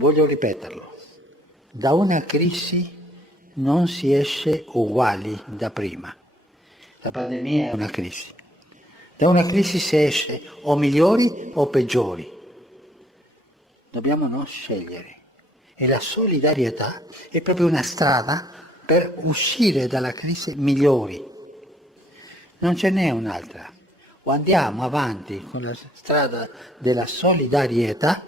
Voglio ripeterlo. Da una crisi non si esce uguali da prima. La pandemia è una crisi. Da una crisi si esce o migliori o peggiori. Dobbiamo non scegliere. E la solidarietà è proprio una strada per uscire dalla crisi migliori. Non ce n'è un'altra. O andiamo avanti con la strada della solidarietà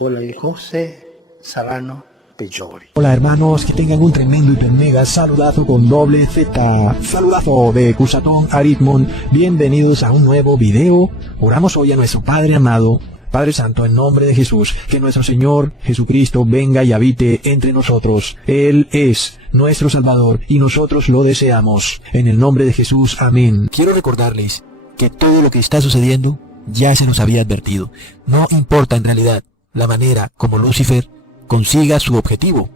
o le cose saranno peggiori. Hola hermanos, que tengan un tremendo y mega saludazo con doble Z. Saludazo de Cusatón Aritmon. Bienvenidos a un nuevo video. Oramos hoy a nuestro Padre amado, Padre Santo, en nombre de Jesús, que nuestro Señor Jesucristo venga y habite entre nosotros. Él es nuestro Salvador y nosotros lo deseamos. En el nombre de Jesús, amén. Quiero recordarles que todo lo que está sucediendo ya se nos había advertido. No importa en realidad la manera como Lucifer consiga su objetivo.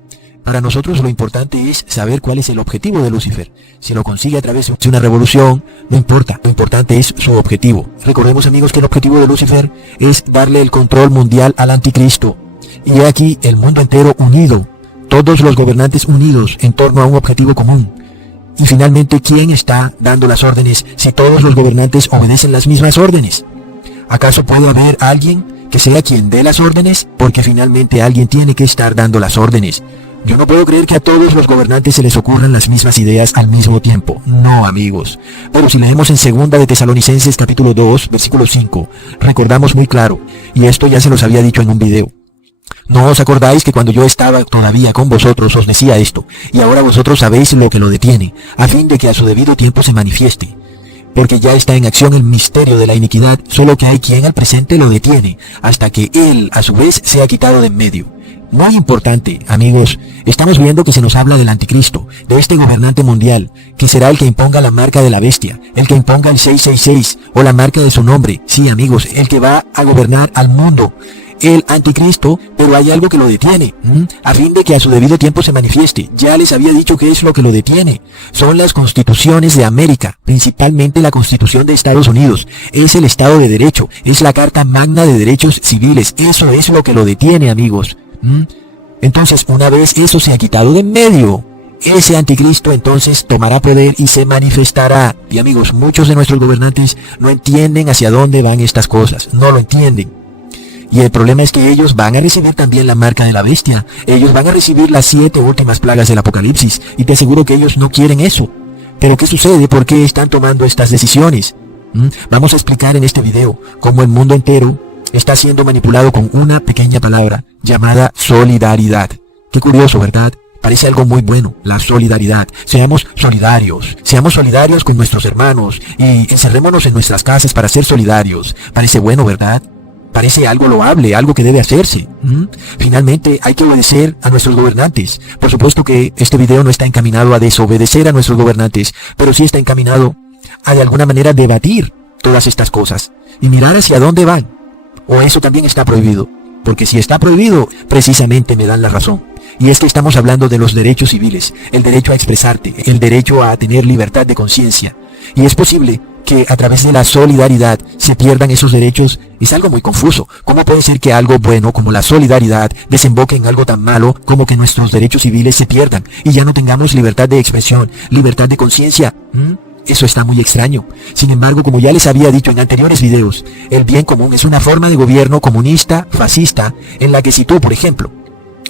Para nosotros lo importante es saber cuál es el objetivo de Lucifer. Si lo consigue a través de una revolución, no importa. Lo importante es su objetivo. Recordemos, amigos, que el objetivo de Lucifer es darle el control mundial al anticristo. Y aquí el mundo entero unido. Todos los gobernantes unidos en torno a un objetivo común. Y finalmente, ¿quién está dando las órdenes si todos los gobernantes obedecen las mismas órdenes? ¿Acaso puede haber alguien que sea quien dé las órdenes? Porque finalmente alguien tiene que estar dando las órdenes. Yo no puedo creer que a todos los gobernantes se les ocurran las mismas ideas al mismo tiempo. No, amigos. Pero si leemos en 2 de Tesalonicenses capítulo 2, versículo 5, recordamos muy claro, y esto ya se los había dicho en un video. ¿No os acordáis que cuando yo estaba todavía con vosotros os decía esto? Y ahora vosotros sabéis lo que lo detiene, a fin de que a su debido tiempo se manifieste. Porque ya está en acción el misterio de la iniquidad, solo que hay quien al presente lo detiene, hasta que él, a su vez, sea quitado de en medio. Muy importante, amigos, estamos viendo que se nos habla del anticristo, de este gobernante mundial, que será el que imponga la marca de la bestia, el que imponga el 666, o la marca de su nombre. Sí, amigos, el que va a gobernar al mundo. El anticristo, pero hay algo que lo detiene, a fin de que a su debido tiempo se manifieste. Ya les había dicho que es lo que lo detiene. Son las constituciones de América, principalmente la Constitución de Estados Unidos. Es el Estado de Derecho, es la Carta Magna de Derechos Civiles. Eso es lo que lo detiene, amigos. Entonces, una vez eso se ha quitado de en medio, ese anticristo entonces tomará poder y se manifestará. Y amigos, muchos de nuestros gobernantes no entienden hacia dónde van estas cosas, no lo entienden. Y el problema es que ellos van a recibir también la marca de la bestia. Ellos van a recibir las 7 últimas plagas del Apocalipsis. Y te aseguro que ellos no quieren eso. Pero ¿qué sucede? ¿Por qué están tomando estas decisiones? Vamos a explicar en este video cómo el mundo entero está siendo manipulado con una pequeña palabra llamada solidaridad. Qué curioso, ¿verdad? Parece algo muy bueno, la solidaridad. Seamos solidarios con nuestros hermanos y encerrémonos en nuestras casas para ser solidarios. Parece bueno, ¿verdad? Parece algo loable, algo que debe hacerse. Finalmente, hay que obedecer a nuestros gobernantes. Por supuesto que este video no está encaminado a desobedecer a nuestros gobernantes, pero sí está encaminado a de alguna manera debatir todas estas cosas y mirar hacia dónde van. O eso también está prohibido, porque si está prohibido, precisamente me dan la razón. Y es que estamos hablando de los derechos civiles, el derecho a expresarte, el derecho a tener libertad de conciencia. Y es posible que a través de la solidaridad se pierdan esos derechos. Es algo muy confuso. ¿Cómo puede ser que algo bueno como la solidaridad desemboque en algo tan malo como que nuestros derechos civiles se pierdan y ya no tengamos libertad de expresión, libertad de conciencia? Eso está muy extraño. Sin embargo, como ya les había dicho en anteriores videos, el bien común es una forma de gobierno comunista, fascista, en la que si tú, por ejemplo,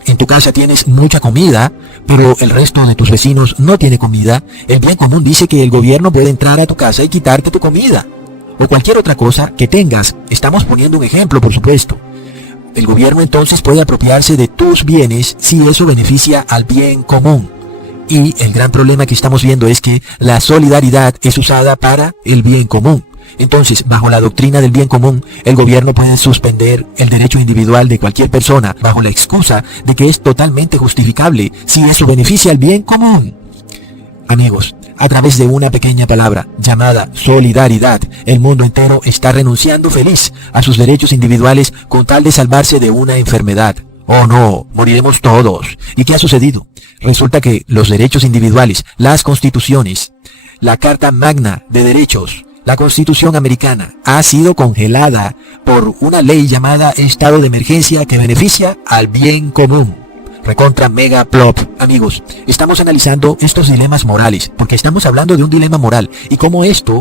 en tu casa tienes mucha comida, pero el resto de tus vecinos no tiene comida, el bien común dice que el gobierno puede entrar a tu casa y quitarte tu comida. O cualquier otra cosa que tengas. Estamos poniendo un ejemplo, por supuesto. El gobierno entonces puede apropiarse de tus bienes si eso beneficia al bien común. Y el gran problema que estamos viendo es que la solidaridad es usada para el bien común. Entonces, bajo la doctrina del bien común, el gobierno puede suspender el derecho individual de cualquier persona bajo la excusa de que es totalmente justificable si eso beneficia al bien común. Amigos, a través de una pequeña palabra llamada solidaridad, el mundo entero está renunciando feliz a sus derechos individuales con tal de salvarse de una enfermedad. Oh no, moriremos todos. ¿Y qué ha sucedido? Resulta que los derechos individuales, las constituciones, la Carta Magna de Derechos, La Constitución americana ha sido congelada por una ley llamada Estado de Emergencia que beneficia al bien común. Recontra mega plop. Amigos, estamos analizando estos dilemas morales, porque estamos hablando de un dilema moral, y cómo este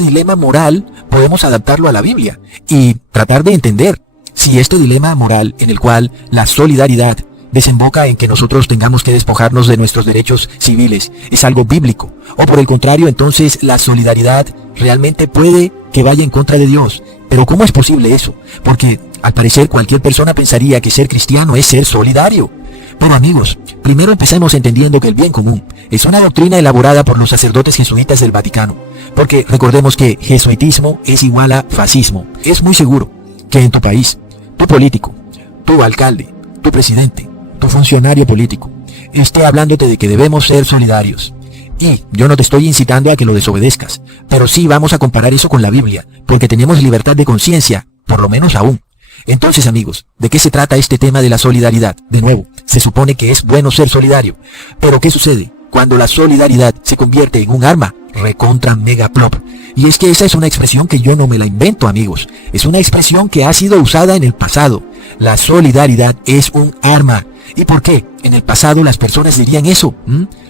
dilema moral podemos adaptarlo a la Biblia, y tratar de entender si este dilema moral en el cual la solidaridad desemboca en que nosotros tengamos que despojarnos de nuestros derechos civiles es algo bíblico, o por el contrario, entonces la solidaridad realmente puede que vaya en contra de Dios. Pero ¿cómo es posible eso? Porque al parecer cualquier persona pensaría que ser cristiano es ser solidario. Pero amigos, primero empecemos entendiendo que el bien común es una doctrina elaborada por los sacerdotes jesuitas del Vaticano, porque recordemos que jesuitismo es igual a fascismo. Es muy seguro que en tu país, tu político, tu alcalde, tu presidente, tu funcionario político esté hablándote de que debemos ser solidarios. Y yo no te estoy incitando a que lo desobedezcas, pero sí vamos a comparar eso con la Biblia, porque tenemos libertad de conciencia, por lo menos aún. Entonces, amigos, ¿de qué se trata este tema de la solidaridad? De nuevo, se supone que es bueno ser solidario, pero ¿qué sucede cuando la solidaridad se convierte en un arma? Recontra mega plop. Y es que esa es una expresión que yo no me la invento, amigos. Es una expresión que ha sido usada en el pasado. La solidaridad es un arma. ¿Y por qué en el pasado las personas dirían eso?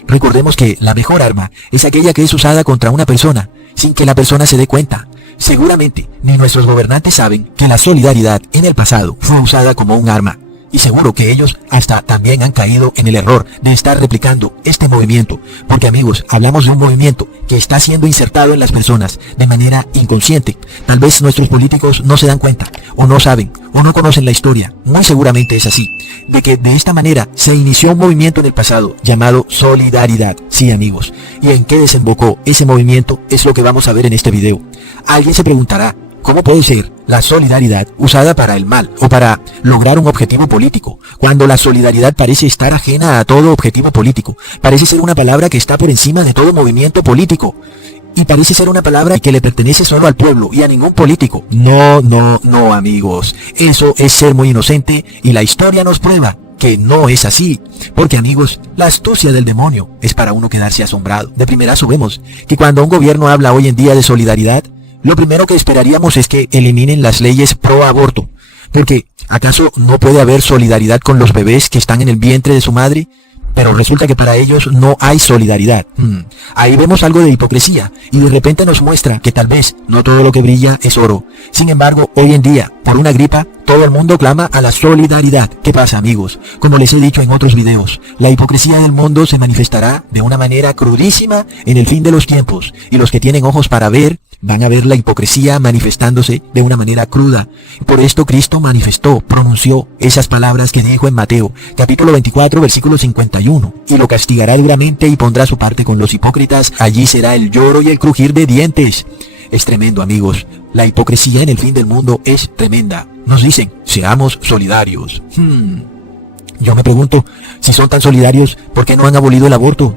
Recordemos que la mejor arma es aquella que es usada contra una persona sin que la persona se dé cuenta. Seguramente ni nuestros gobernantes saben que la solidaridad en el pasado fue usada como un arma. Y seguro que ellos hasta también han caído en el error de estar replicando este movimiento. Porque amigos, hablamos de un movimiento que está siendo insertado en las personas de manera inconsciente. Tal vez nuestros políticos no se dan cuenta, o no saben, o no conocen la historia. Muy seguramente es así, de que de esta manera se inició un movimiento en el pasado llamado solidaridad. Sí, amigos. ¿Y en qué desembocó ese movimiento? Es lo que vamos a ver en este video. Alguien se preguntará, ¿cómo puede ser la solidaridad usada para el mal o para lograr un objetivo político? Cuando la solidaridad parece estar ajena a todo objetivo político. Parece ser una palabra que está por encima de todo movimiento político. Y parece ser una palabra que le pertenece solo al pueblo y a ningún político. No, amigos. Eso es ser muy inocente y la historia nos prueba que no es así. Porque amigos, la astucia del demonio es para uno quedarse asombrado. De primerazo vemos que cuando un gobierno habla hoy en día de solidaridad, lo primero que esperaríamos es que eliminen las leyes pro aborto. Porque, ¿acaso no puede haber solidaridad con los bebés que están en el vientre de su madre? Pero resulta que para ellos no hay solidaridad. Ahí vemos algo de hipocresía, y de repente nos muestra que tal vez no todo lo que brilla es oro. Sin embargo, hoy en día, por una gripa, todo el mundo clama a la solidaridad. ¿Qué pasa, amigos? Como les he dicho en otros videos, la hipocresía del mundo se manifestará de una manera crudísima en el fin de los tiempos, y los que tienen ojos para ver, van a ver la hipocresía manifestándose de una manera cruda. Por esto Cristo pronunció esas palabras que dijo en Mateo, capítulo 24, versículo 51. Y lo castigará duramente y pondrá su parte con los hipócritas, allí será el lloro y el crujir de dientes. Es tremendo, amigos. La hipocresía en el fin del mundo es tremenda. Nos dicen, seamos solidarios. Yo me pregunto, si son tan solidarios, ¿por qué no han abolido el aborto?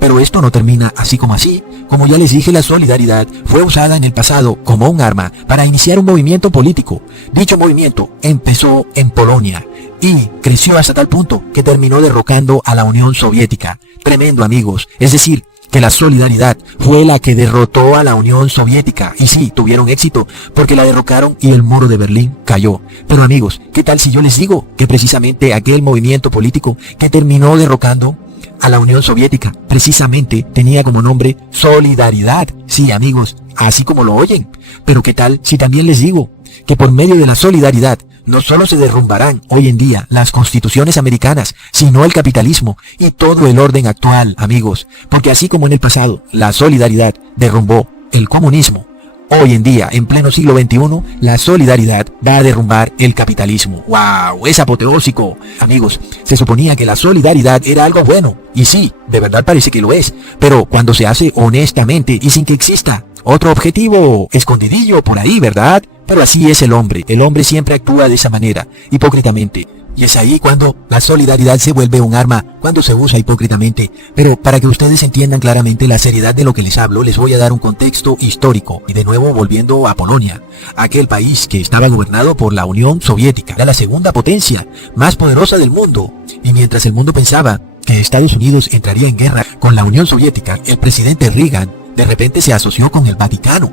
Pero esto no termina así como así. Como ya les dije, la solidaridad fue usada en el pasado como un arma para iniciar un movimiento político. Dicho movimiento empezó en Polonia y creció hasta tal punto que terminó derrocando a la Unión Soviética. Tremendo, amigos. Es decir, que la solidaridad fue la que derrotó a la Unión Soviética. Y sí, tuvieron éxito porque la derrocaron y el muro de Berlín cayó. Pero amigos, ¿qué tal si yo les digo que precisamente aquel movimiento político que terminó derrocando a la Unión Soviética precisamente tenía como nombre solidaridad? Sí, amigos, así como lo oyen. Pero ¿qué tal si también les digo que por medio de la solidaridad no solo se derrumbarán hoy en día las constituciones americanas, sino el capitalismo y todo el orden actual, amigos? Porque así como en el pasado la solidaridad derrumbó el comunismo, hoy en día, en pleno siglo XXI, la solidaridad va a derrumbar el capitalismo. ¡Wow! Es apoteósico. Amigos, se suponía que la solidaridad era algo bueno. Y sí, de verdad parece que lo es. Pero cuando se hace honestamente y sin que exista otro objetivo escondidillo por ahí, ¿verdad? Pero así es el hombre. El hombre siempre actúa de esa manera, hipócritamente. Y es ahí cuando la solidaridad se vuelve un arma, cuando se usa hipócritamente. Pero para que ustedes entiendan claramente la seriedad de lo que les hablo, les voy a dar un contexto histórico. Y de nuevo volviendo a Polonia, aquel país que estaba gobernado por la Unión Soviética. Era la segunda potencia más poderosa del mundo. Y mientras el mundo pensaba que Estados Unidos entraría en guerra con la Unión Soviética, el presidente Reagan de repente se asoció con el Vaticano.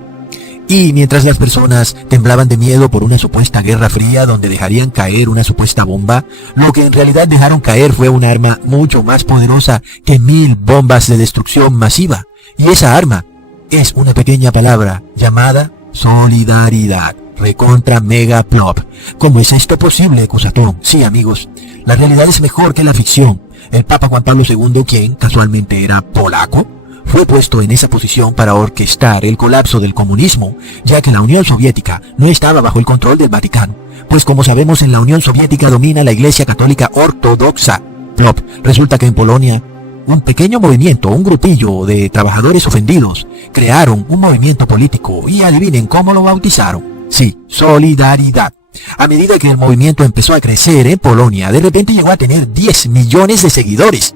Y mientras las personas temblaban de miedo por una supuesta guerra fría donde dejarían caer una supuesta bomba, lo que en realidad dejaron caer fue un arma mucho más poderosa que 1000 bombas de destrucción masiva. Y esa arma es una pequeña palabra llamada solidaridad. Recontra mega plop. ¿Cómo es esto posible, Cusatón? Sí, amigos, la realidad es mejor que la ficción. El Papa Juan Pablo II, quien casualmente era polaco, fue puesto en esa posición para orquestar el colapso del comunismo, ya que la Unión Soviética no estaba bajo el control del Vaticano. Pues como sabemos, en la Unión Soviética domina la Iglesia Católica Ortodoxa. Plop. Resulta que en Polonia, un pequeño movimiento, un grupillo de trabajadores ofendidos, crearon un movimiento político y adivinen cómo lo bautizaron. Sí, solidaridad. A medida que el movimiento empezó a crecer en Polonia, de repente llegó a tener 10 millones de seguidores.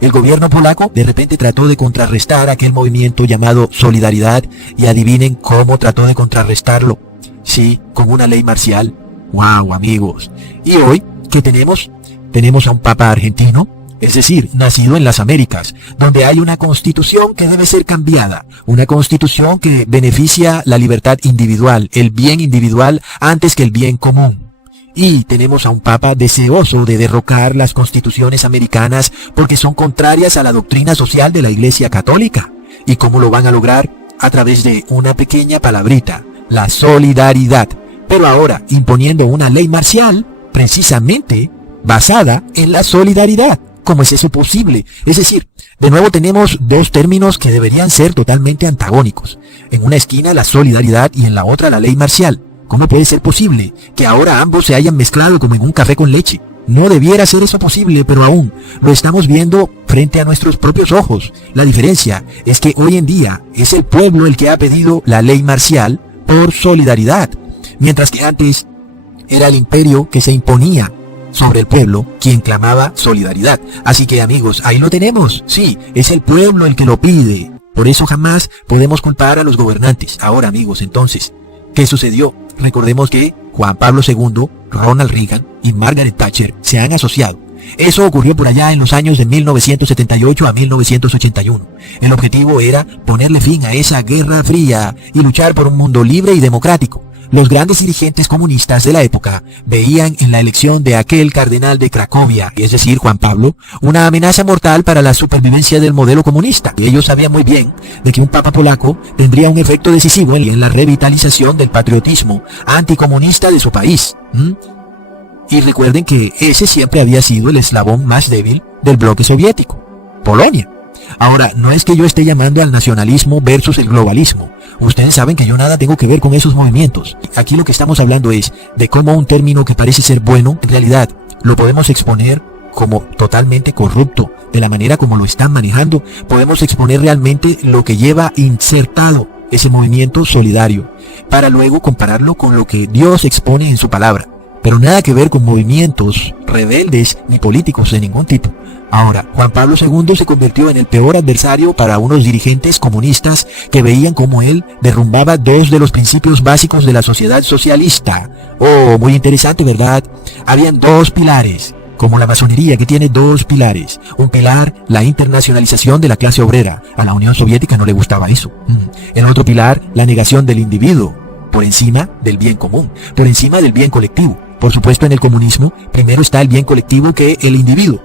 El gobierno polaco de repente trató de contrarrestar aquel movimiento llamado Solidaridad y adivinen cómo trató de contrarrestarlo. Sí, con una ley marcial. ¡Wow, amigos! Y hoy, ¿qué tenemos? Tenemos a un papa argentino, es decir, nacido en las Américas, donde hay una constitución que debe ser cambiada, una constitución que beneficia la libertad individual, el bien individual antes que el bien común. Y tenemos a un papa deseoso de derrocar las constituciones americanas porque son contrarias a la doctrina social de la Iglesia Católica. ¿Y cómo lo van a lograr? A través de una pequeña palabrita, la solidaridad. Pero ahora imponiendo una ley marcial, precisamente basada en la solidaridad. ¿Cómo es eso posible? Es decir, de nuevo tenemos dos términos que deberían ser totalmente antagónicos. En una esquina la solidaridad y en la otra la ley marcial. ¿Cómo puede ser posible que ahora ambos se hayan mezclado como en un café con leche? No debiera ser eso posible, pero aún lo estamos viendo frente a nuestros propios ojos. La diferencia es que hoy en día es el pueblo el que ha pedido la ley marcial por solidaridad, mientras que antes era el imperio que se imponía sobre el pueblo quien clamaba solidaridad. Así que amigos, ahí lo tenemos. Sí, es el pueblo el que lo pide. Por eso jamás podemos culpar a los gobernantes. Ahora amigos, entonces, ¿qué sucedió? Recordemos que Juan Pablo II, Ronald Reagan y Margaret Thatcher se han asociado. Eso ocurrió por allá en los años de 1978 a 1981. El objetivo era ponerle fin a esa guerra fría y luchar por un mundo libre y democrático. Los grandes dirigentes comunistas de la época veían en la elección de aquel cardenal de Cracovia, es decir, Juan Pablo, una amenaza mortal para la supervivencia del modelo comunista. Y ellos sabían muy bien de que un papa polaco tendría un efecto decisivo en la revitalización del patriotismo anticomunista de su país. Y recuerden que ese siempre había sido el eslabón más débil del bloque soviético, Polonia. Ahora, no es que yo esté llamando al nacionalismo versus el globalismo. Ustedes saben que yo nada tengo que ver con esos movimientos. Aquí lo que estamos hablando es de cómo un término que parece ser bueno, en realidad lo podemos exponer como totalmente corrupto. De la manera como lo están manejando, podemos exponer realmente lo que lleva insertado ese movimiento solidario, para luego compararlo con lo que Dios expone en su palabra. Pero nada que ver con movimientos rebeldes ni políticos de ningún tipo. Ahora, Juan Pablo II se convirtió en el peor adversario para unos dirigentes comunistas que veían cómo él derrumbaba dos de los principios básicos de la sociedad socialista. Oh, muy interesante, ¿verdad? Habían dos pilares, como la masonería que tiene dos pilares. Un pilar, la internacionalización de la clase obrera. A la Unión Soviética no le gustaba eso. El otro pilar, la negación del individuo, por encima del bien común, por encima del bien colectivo. Por supuesto, en el comunismo, primero está el bien colectivo que el individuo.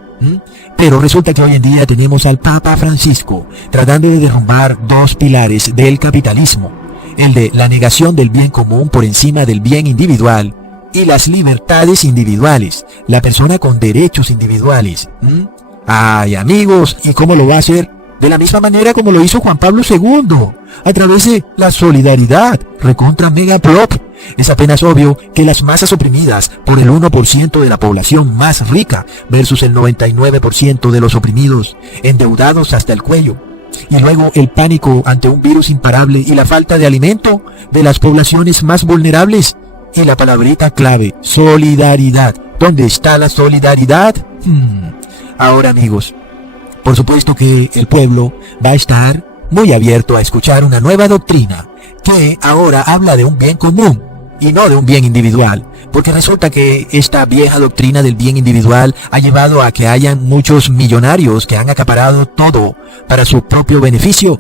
Pero resulta que hoy en día tenemos al Papa Francisco tratando de derrumbar dos pilares del capitalismo. El de la negación del bien común por encima del bien individual y las libertades individuales. La persona con derechos individuales. Ay, amigos, ¿y cómo lo va a hacer? De la misma manera como lo hizo Juan Pablo II, a través de la solidaridad, recontra mega plop. Es apenas obvio que las masas oprimidas por el 1% de la población más rica versus el 99% de los oprimidos, endeudados hasta el cuello. Y luego el pánico ante un virus imparable y la falta de alimento de las poblaciones más vulnerables. Y la palabrita clave, solidaridad. ¿Dónde está la solidaridad? Ahora amigos, por supuesto que el pueblo va a estar muy abierto a escuchar una nueva doctrina que ahora habla de un bien común y no de un bien individual, porque resulta que esta vieja doctrina del bien individual ha llevado a que hayan muchos millonarios que han acaparado todo para su propio beneficio.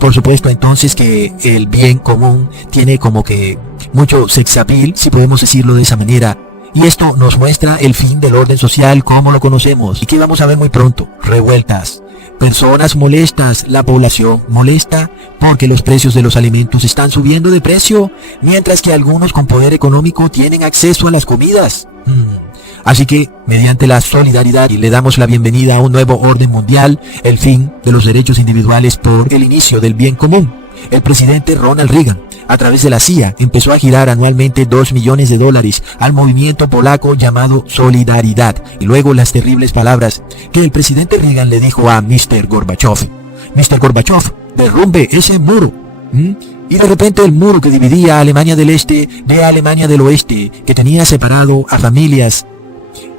Por supuesto entonces que el bien común tiene como que mucho sex appeal, si podemos decirlo de esa manera. Y esto nos muestra el fin del orden social como lo conocemos. Y que vamos a ver muy pronto: revueltas, personas molestas, la población molesta porque los precios de los alimentos están subiendo de precio, mientras que algunos con poder económico tienen acceso a las comidas. Así que, mediante la solidaridad, le damos la bienvenida a un nuevo orden mundial, el fin de los derechos individuales por el inicio del bien común. El presidente Ronald Reagan, a través de la CIA, empezó a girar anualmente $2 millones al movimiento polaco llamado Solidaridad. Y luego las terribles palabras que el presidente Reagan le dijo a Mr. Gorbachev: Mr. Gorbachev, derrumbe ese muro. Y de repente el muro que dividía a Alemania del Este de Alemania del Oeste, que tenía separado a familias,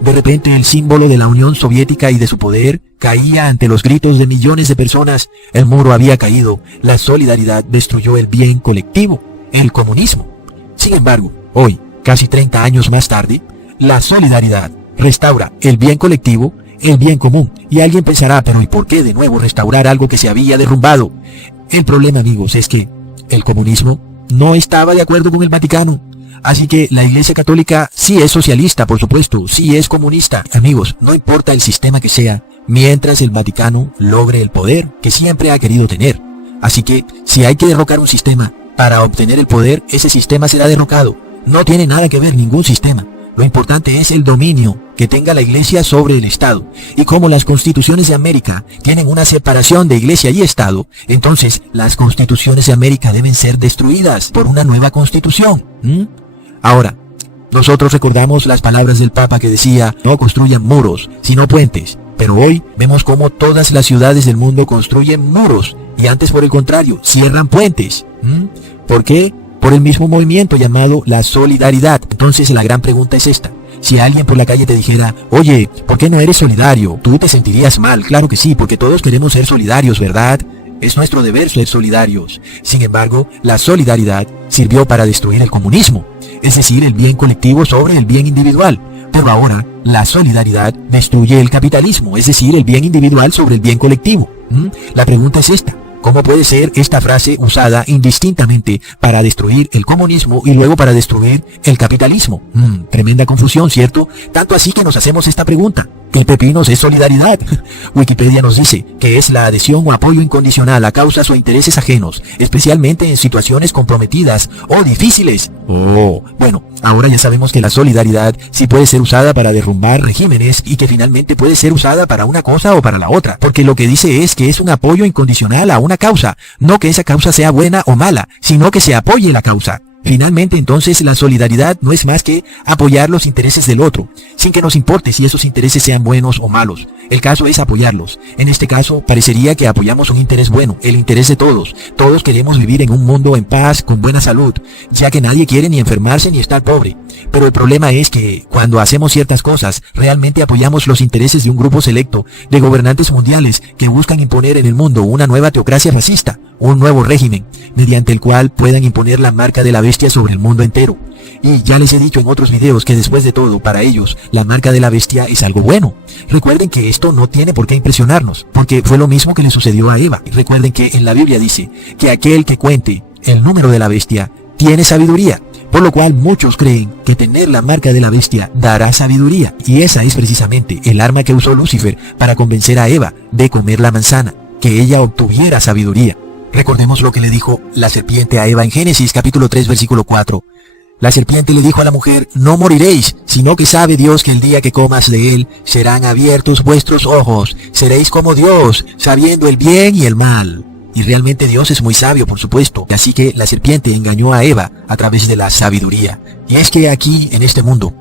de repente el símbolo de la Unión Soviética y de su poder caía ante los gritos de millones de personas. El muro había caído. La solidaridad destruyó el bien colectivo, el comunismo. Sin embargo, hoy, casi 30 años más tarde, la solidaridad restaura el bien colectivo, el bien común. Y alguien pensará: pero ¿y por qué de nuevo restaurar algo que se había derrumbado? El problema, amigos, es que el comunismo no estaba de acuerdo con el Vaticano. Así que la Iglesia Católica sí es socialista, por supuesto, sí es comunista. Amigos, no importa el sistema que sea, mientras el Vaticano logre el poder que siempre ha querido tener. Así que, si hay que derrocar un sistema para obtener el poder, ese sistema será derrocado. No tiene nada que ver ningún sistema. Lo importante es el dominio que tenga la Iglesia sobre el Estado. Y como las constituciones de América tienen una separación de Iglesia y Estado, entonces las constituciones de América deben ser destruidas por una nueva constitución. Ahora, nosotros recordamos las palabras del Papa que decía: no construyan muros, sino puentes. Pero hoy vemos cómo todas las ciudades del mundo construyen muros y antes, por el contrario, cierran puentes. ¿Por qué? Por el mismo movimiento llamado la solidaridad. Entonces la gran pregunta es esta: si alguien por la calle te dijera: oye, ¿por qué no eres solidario? ¿Tú te sentirías mal? Claro que sí, porque todos queremos ser solidarios, ¿verdad? Es nuestro deber ser solidarios. Sin embargo, la solidaridad sirvió para destruir el comunismo, es decir, el bien colectivo sobre el bien individual. Pero ahora, la solidaridad destruye el capitalismo, es decir, el bien individual sobre el bien colectivo. La pregunta es esta: ¿cómo puede ser esta frase usada indistintamente para destruir el comunismo y luego para destruir el capitalismo? Tremenda confusión, ¿cierto? Tanto así que nos hacemos esta pregunta: ¿qué pepinos es solidaridad? Wikipedia nos dice que es la adhesión o apoyo incondicional a causas o intereses ajenos, especialmente en situaciones comprometidas o difíciles. Bueno, ahora ya sabemos que la solidaridad sí puede ser usada para derrumbar regímenes y que finalmente puede ser usada para una cosa o para la otra, porque lo que dice es que es un apoyo incondicional a una causa, no que esa causa sea buena o mala, sino que se apoye la causa. Finalmente, entonces, la solidaridad no es más que apoyar los intereses del otro, sin que nos importe si esos intereses sean buenos o malos. El caso es apoyarlos. En este caso, parecería que apoyamos un interés bueno, el interés de todos. Todos queremos vivir en un mundo en paz, con buena salud, ya que nadie quiere ni enfermarse ni estar pobre. Pero el problema es que, cuando hacemos ciertas cosas, realmente apoyamos los intereses de un grupo selecto de gobernantes mundiales que buscan imponer en el mundo una nueva teocracia fascista, un nuevo régimen, mediante el cual puedan imponer la marca de la bestia sobre el mundo entero. Y ya les he dicho en otros videos que después de todo, para ellos, la marca de la bestia es algo bueno. Recuerden que esto no tiene por qué impresionarnos, porque fue lo mismo que le sucedió a Eva. Y recuerden que en la Biblia dice que aquel que cuente el número de la bestia tiene sabiduría. Por lo cual muchos creen que tener la marca de la bestia dará sabiduría. Y esa es precisamente el arma que usó Lucifer para convencer a Eva de comer la manzana, que ella obtuviera sabiduría. Recordemos lo que le dijo la serpiente a Eva en Génesis capítulo 3 versículo 4. La serpiente le dijo a la mujer: no moriréis, sino que sabe Dios que el día que comas de él serán abiertos vuestros ojos, seréis como Dios, sabiendo el bien y el mal. Y realmente Dios es muy sabio, por supuesto. Así que la serpiente engañó a Eva a través de la sabiduría. Y es que aquí, en este mundo,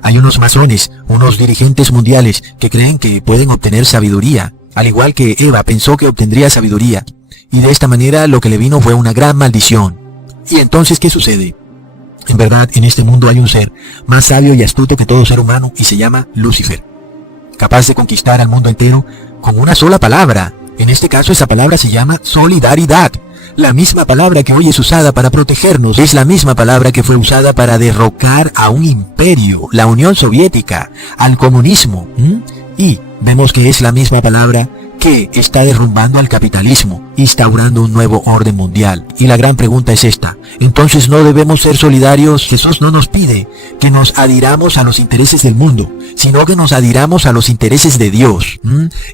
hay unos masones, unos dirigentes mundiales que creen que pueden obtener sabiduría, al igual que Eva pensó que obtendría sabiduría. Y de esta manera lo que le vino fue una gran maldición. ¿Y entonces qué sucede? En verdad, en este mundo hay un ser más sabio y astuto que todo ser humano y se llama Lucifer, capaz de conquistar al mundo entero con una sola palabra. En este caso esa palabra se llama solidaridad. La misma palabra que hoy es usada para protegernos es la misma palabra que fue usada para derrocar a un imperio, la Unión Soviética, al comunismo. Y vemos que es la misma palabra que está derrumbando al capitalismo, instaurando un nuevo orden mundial. Y la gran pregunta es esta: entonces no debemos ser solidarios. Jesús no nos pide que nos adhiramos a los intereses del mundo, sino que nos adhiramos a los intereses de Dios.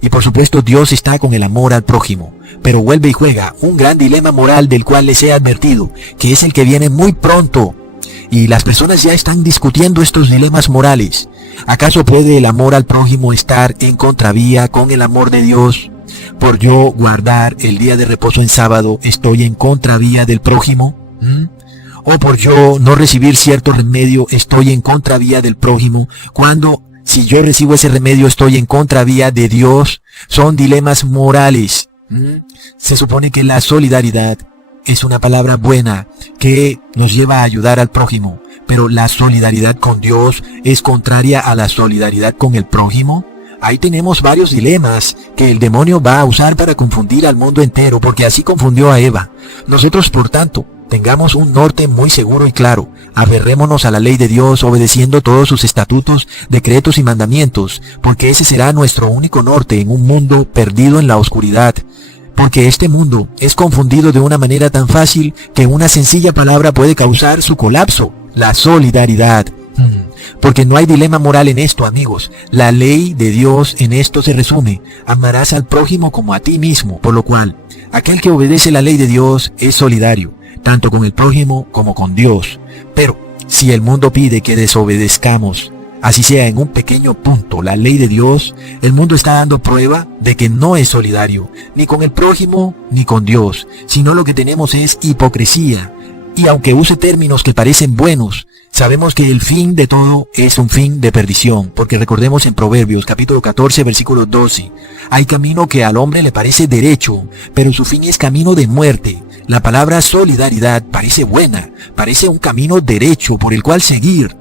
Y por supuesto Dios está con el amor al prójimo, pero vuelve y juega un gran dilema moral del cual les he advertido, que es el que viene muy pronto. Y las personas ya están discutiendo estos dilemas morales. ¿Acaso puede el amor al prójimo estar en contravía con el amor de Dios? Por yo guardar el día de reposo en sábado, ¿estoy en contravía del prójimo? ¿O por yo no recibir cierto remedio, estoy en contravía del prójimo? Cuando, si yo recibo ese remedio, estoy en contravía de Dios. Son dilemas morales. Se supone que la solidaridad es una palabra buena que nos lleva a ayudar al prójimo, pero la solidaridad con Dios es contraria a la solidaridad con el prójimo. Ahí tenemos varios dilemas que el demonio va a usar para confundir al mundo entero, porque así confundió a Eva. Nosotros, por tanto, tengamos un norte muy seguro y claro. Aferrémonos a la ley de Dios, obedeciendo todos sus estatutos, decretos y mandamientos, porque ese será nuestro único norte en un mundo perdido en la oscuridad. Porque este mundo es confundido de una manera tan fácil que una sencilla palabra puede causar su colapso: la solidaridad. Porque no hay dilema moral en esto, amigos. La ley de Dios en esto se resume: amarás al prójimo como a ti mismo. Por lo cual, aquel que obedece la ley de Dios es solidario, tanto con el prójimo como con Dios. Pero si el mundo pide que desobedezcamos, así sea en un pequeño punto, la ley de Dios, el mundo está dando prueba de que no es solidario, ni con el prójimo, ni con Dios, sino lo que tenemos es hipocresía. Y aunque use términos que parecen buenos, sabemos que el fin de todo es un fin de perdición, porque recordemos en Proverbios capítulo 14 versículo 12, hay camino que al hombre le parece derecho, pero su fin es camino de muerte. La palabra solidaridad parece buena, parece un camino derecho por el cual seguir.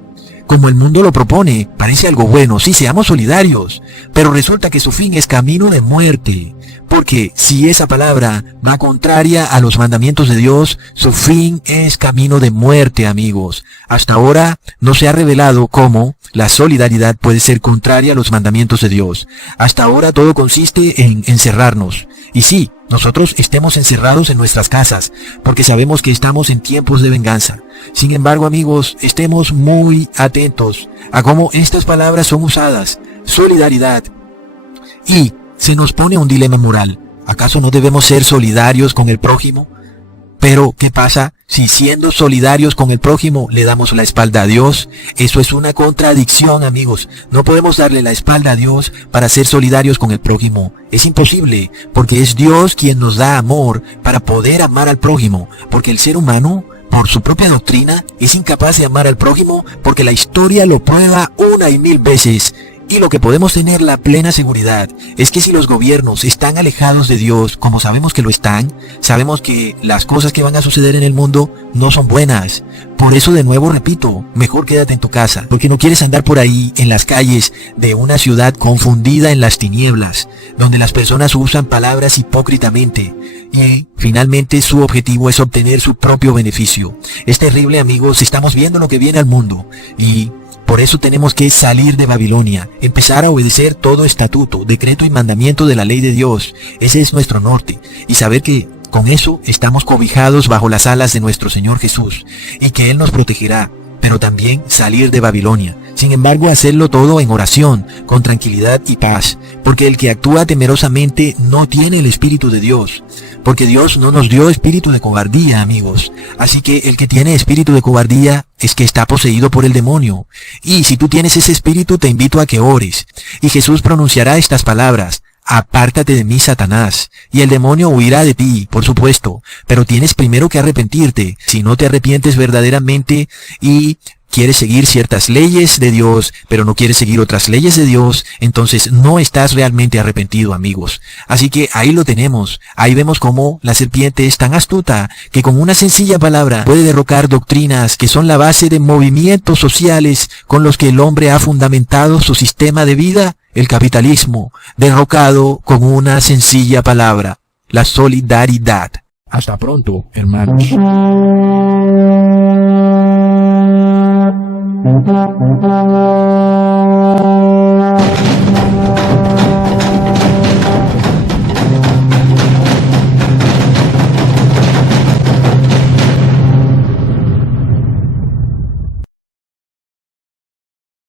Como el mundo lo propone, parece algo bueno, sí, seamos solidarios, pero resulta que su fin es camino de muerte. Porque si esa palabra va contraria a los mandamientos de Dios, su fin es camino de muerte, amigos. Hasta ahora no se ha revelado cómo la solidaridad puede ser contraria a los mandamientos de Dios. Hasta ahora todo consiste en encerrarnos. Y sí, nosotros estemos encerrados en nuestras casas, porque sabemos que estamos en tiempos de venganza. Sin embargo, amigos, estemos muy atentos a cómo estas palabras son usadas: solidaridad. Y se nos pone un dilema moral. ¿Acaso no debemos ser solidarios con el prójimo? Pero, ¿qué pasa si siendo solidarios con el prójimo le damos la espalda a Dios? Eso es una contradicción, amigos. No podemos darle la espalda a Dios para ser solidarios con el prójimo. Es imposible, porque es Dios quien nos da amor para poder amar al prójimo. Porque el ser humano, por su propia doctrina, es incapaz de amar al prójimo, porque la historia lo prueba una y mil veces. Y lo que podemos tener la plena seguridad es que si los gobiernos están alejados de Dios, como sabemos que lo están, sabemos que las cosas que van a suceder en el mundo no son buenas. Por eso, de nuevo repito, mejor quédate en tu casa, porque no quieres andar por ahí en las calles de una ciudad confundida en las tinieblas, donde las personas usan palabras hipócritamente y finalmente su objetivo es obtener su propio beneficio. Es terrible, amigos, estamos viendo lo que viene al mundo y por eso tenemos que salir de Babilonia, empezar a obedecer todo estatuto, decreto y mandamiento de la ley de Dios. Ese es nuestro norte. Y saber que con eso estamos cobijados bajo las alas de nuestro Señor Jesús y que Él nos protegerá. Pero también salir de Babilonia. Sin embargo, hacerlo todo en oración, con tranquilidad y paz. Porque el que actúa temerosamente no tiene el Espíritu de Dios. Porque Dios no nos dio espíritu de cobardía, amigos. Así que el que tiene espíritu de cobardía es que está poseído por el demonio. Y si tú tienes ese espíritu, te invito a que ores. Y Jesús pronunciará estas palabras: apártate de mí, Satanás, y el demonio huirá de ti, por supuesto, pero tienes primero que arrepentirte. Si no te arrepientes verdaderamente y quieres seguir ciertas leyes de Dios, pero no quieres seguir otras leyes de Dios, entonces no estás realmente arrepentido, amigos. Así que ahí lo tenemos. Ahí vemos cómo la serpiente es tan astuta que con una sencilla palabra puede derrocar doctrinas que son la base de movimientos sociales con los que el hombre ha fundamentado su sistema de vida, el capitalismo, derrocado con una sencilla palabra: la solidaridad. Hasta pronto, hermanos. Thank you.